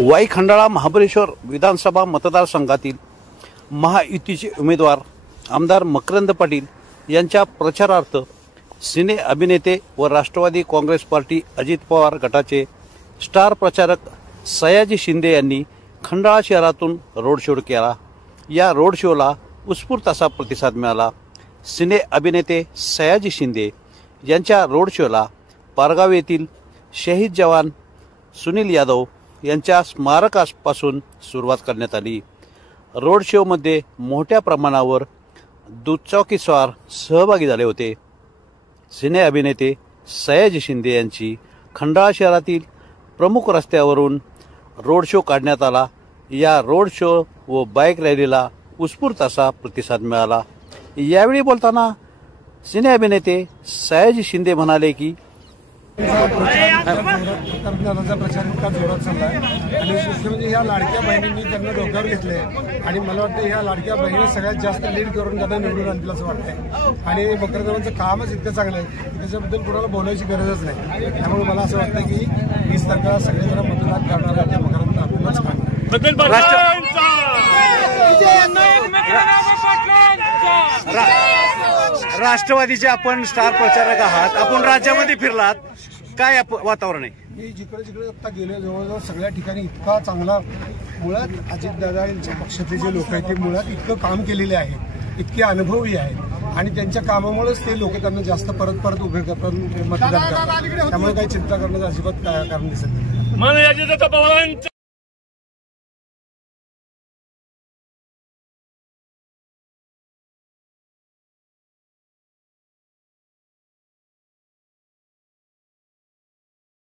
वाई खंडाळा महाबळेश्वर विधानसभा मतदारसंघातील महायुतीचे उमेदवार आमदार मकरंद पाटील यांच्या प्रचारार्थ सिने अभिनेते व राष्ट्रवादी काँग्रेस पार्टी अजित पवार गटाचे स्टार प्रचारक सयाजी शिंदे यांनी खंडाळा शहरातून रोड शो केला। या रोड शोला उत्स्फूर्त असा प्रतिसाद मिळाला। सिने अभिनेते सयाजी शिंदे यांच्या रोड शोला पारगाव येथील शहीद जवान सुनील यादव यांच्या स्मारकापासून सुरुवात करण्यात आली। रोड शोमध्ये मोठ्या प्रमाणावर दुचाकीस्वार सहभागी झाले होते। सिने अभिनेते सयाजी शिंदे यांची खंडाळा शहरातील प्रमुख रस्त्यावरून रोड शो काढण्यात आला। या रोड शो व बाईक रॅलीला उत्स्फूर्त असा प्रतिसाद मिळाला। यावेळी बोलताना सिने अभिनेते सयाजी शिंदे म्हणाले की तंत्रज्ञानाचा प्रचार इतका जोरात चालला आहे आणि मुख्य म्हणजे ह्या लाडक्या बहिणींनी त्यांना डोक्यावर घेतले आणि मला वाटतं ह्या लाडक्या बहिणी सगळ्यात जास्त लीड करून त्यांना निवडून आणतील असं वाटतंय। आणि मकरंदांचं कामच इतकं चांगलं आहे त्याच्याबद्दल कुणाला बोलायची गरजच नाही। त्यामुळे मला असं वाटतं की 20 तारखेला सगळेजण मतदान करणार आहेत, त्या मकरंद आपणच काढणार। राष्ट्रवादीचे आपण स्टार प्रचारक आहात, आपण राज्यामध्ये फिरलात, काय वातावरण आहे? मी जिकडे जिकडे आता गेलो जवळजवळ सगळ्या ठिकाणी इतका चांगला मुळात अजितदादा यांच्या पक्षातले जे लोक आहेत ते मुळात इतकं काम केलेले आहे, इतके अनुभवी आहेत आणि त्यांच्या कामामुळेच ते लोक त्यांना जास्त परत उभे करतात, मतदान करतात। त्यामुळे काही चिंता करण्याचं अजिबात कारण दिसत नाही।